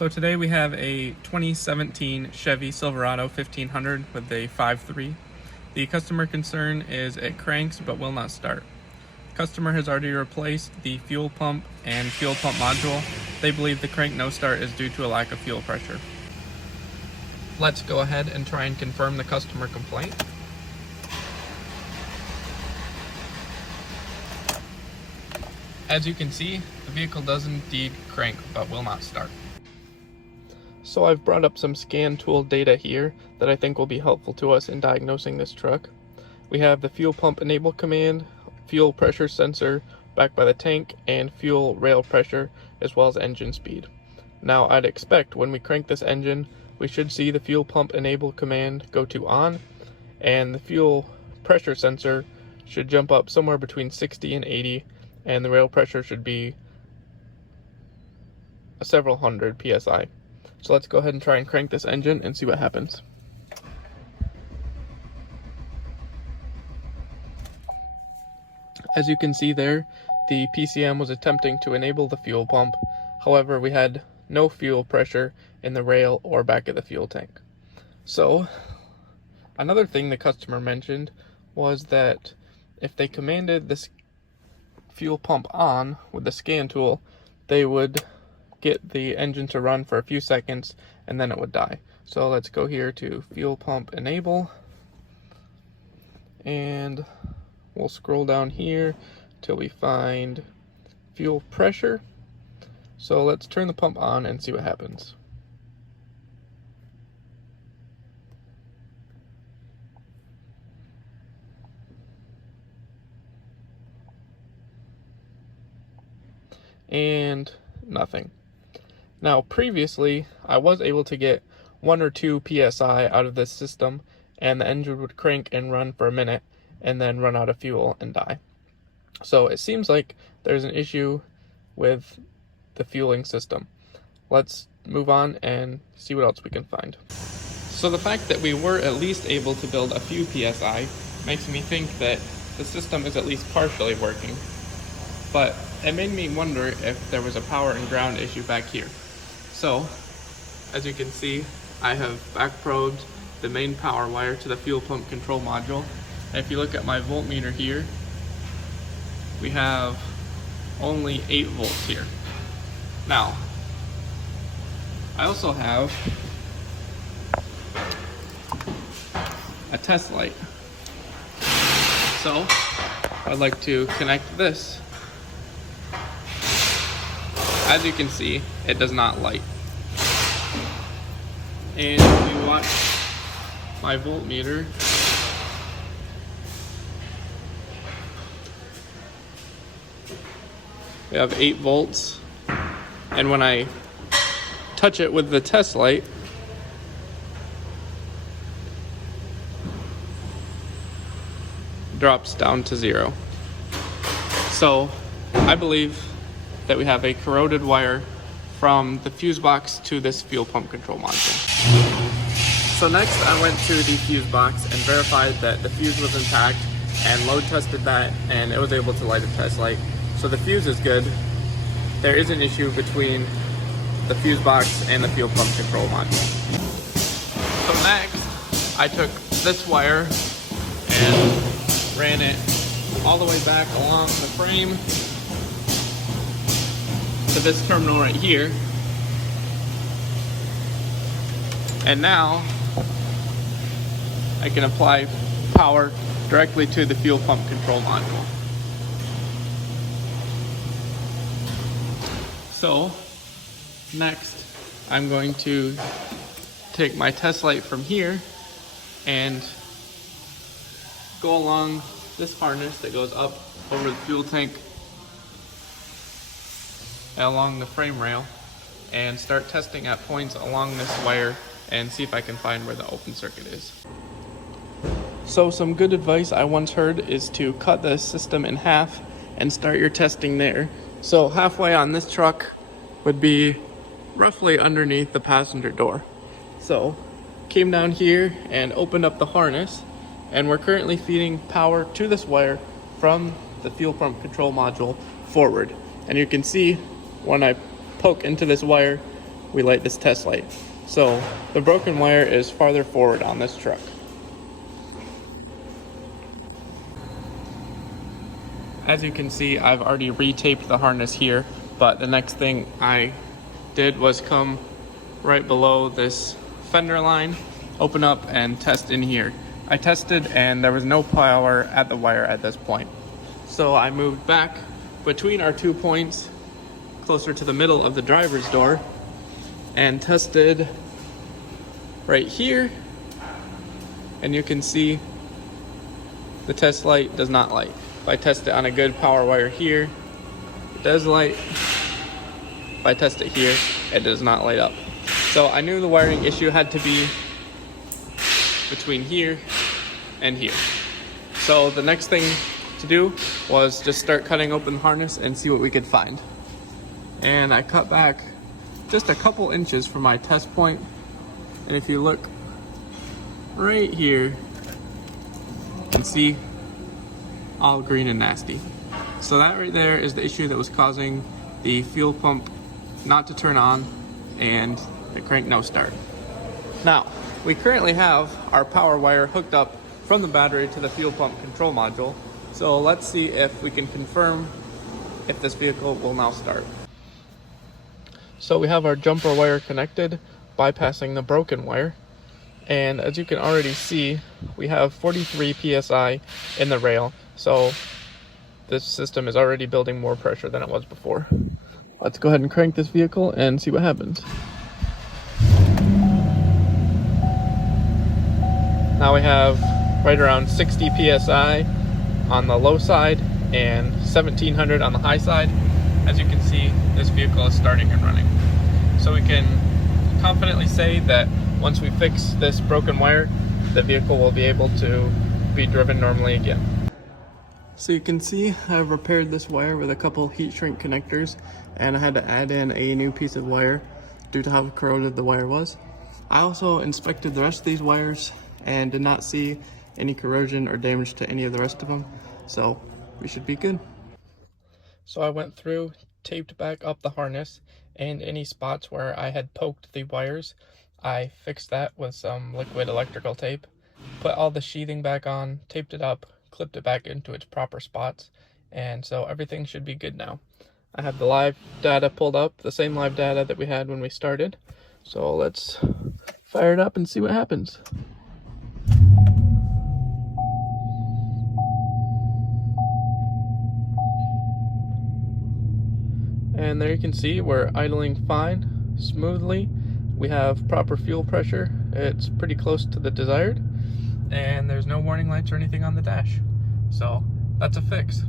So today we have a 2017 Chevy Silverado 1500 with a 5.3. The customer concern is it cranks but will not start. The customer has already replaced the fuel pump and fuel pump module. They believe the crank no start is due to a lack of fuel pressure. Let's go ahead and try and confirm the customer complaint. As you can see, the vehicle does indeed crank but will not start. So I've brought up some scan tool data here that I think will be helpful to us in diagnosing this truck. We have the fuel pump enable command, fuel pressure sensor backed by the tank, and fuel rail pressure as well as engine speed. Now I'd expect when we crank this engine, we should see the fuel pump enable command go to on, and the fuel pressure sensor should jump up somewhere between 60 and 80, and the rail pressure should be several hundred psi. So let's go ahead and try and crank this engine and see what happens. As you can see there, the PCM was attempting to enable the fuel pump. However, we had no fuel pressure in the rail or back of the fuel tank. So, another thing the customer mentioned was that if they commanded this fuel pump on with the scan tool, they would get the engine to run for a few seconds and then it would die. So let's go here to fuel pump enable, and we'll scroll down here till we find fuel pressure. So let's turn the pump on and see what happens. And nothing. Now previously I was able to get 1 or 2 psi out of this system, and the engine would crank and run for a minute and then run out of fuel and die. So it seems like there's an issue with the fueling system. Let's move on and see what else we can find. So the fact that we were at least able to build a few psi makes me think that the system is at least partially working. But it made me wonder if there was a power and ground issue back here. So, as you can see, I have back probed the main power wire to the fuel pump control module. And if you look at my voltmeter here, we have only 8 volts here. Now, I also have a test light. So, I'd like to connect this. As you can see, it does not light. And if you watch my voltmeter, we have 8 volts. And when I touch it with the test light, it drops down to 0. So I believe that we have a corroded wire from the fuse box to this fuel pump control module. So next I went to the fuse box and verified that the fuse was intact and load tested that, and it was able to light a test light. So the fuse is good. There is an issue between the fuse box and the fuel pump control module. So next I took this wire and ran it all the way back along the frame to this terminal right here. And now I can apply power directly to the fuel pump control module. So next I'm going to take my test light from here and go along this harness that goes up over the fuel tank along the frame rail and start testing at points along this wire and see if I can find where the open circuit is. So some good advice I once heard is to cut the system in half and start your testing there. So halfway on this truck would be roughly underneath the passenger door. So came down here and opened up the harness, and we're currently feeding power to this wire from the fuel pump control module forward. And you can see when I poke into this wire, we light this test light. So the broken wire is farther forward on this truck. As you can see, I've already retaped the harness here, but the next thing I did was come right below this fender line, open up and test in here. I tested and there was no power at the wire at this point. So I moved back between our 2 points closer to the middle of the driver's door and tested right here, and you can see the test light does not light. If I test it on a good power wire here, it does light. If I test it here, it does not light up. So I knew the wiring issue had to be between here and here. So the next thing to do was just start cutting open the harness and see what we could find. And I cut back just a couple inches from my test point, and if you look right here, you can see all green and nasty. So that right there is the issue that was causing the fuel pump not to turn on and the crank no start. Now, we currently have our power wire hooked up from the battery to the fuel pump control module. So let's see if we can confirm if this vehicle will now start. So we have our jumper wire connected, bypassing the broken wire. And as you can already see, we have 43 PSI in the rail. So this system is already building more pressure than it was before. Let's go ahead and crank this vehicle and see what happens. Now we have right around 60 PSI on the low side and 1700 on the high side. As you can see, this vehicle is starting and running. So we can confidently say that once we fix this broken wire, the vehicle will be able to be driven normally again. So you can see I've repaired this wire with a couple heat shrink connectors, and I had to add in a new piece of wire due to how corroded the wire was. I also inspected the rest of these wires and did not see any corrosion or damage to any of the rest of them, so we should be good. So I went through, taped back up the harness, and any spots where I had poked the wires, I fixed that with some liquid electrical tape, put all the sheathing back on, taped it up, clipped it back into its proper spots, and so everything should be good now. I have the live data pulled up, the same live data that we had when we started. So let's fire it up and see what happens. And there you can see we're idling fine, smoothly. We have proper fuel pressure. It's pretty close to the desired. And there's no warning lights or anything on the dash. So that's a fix.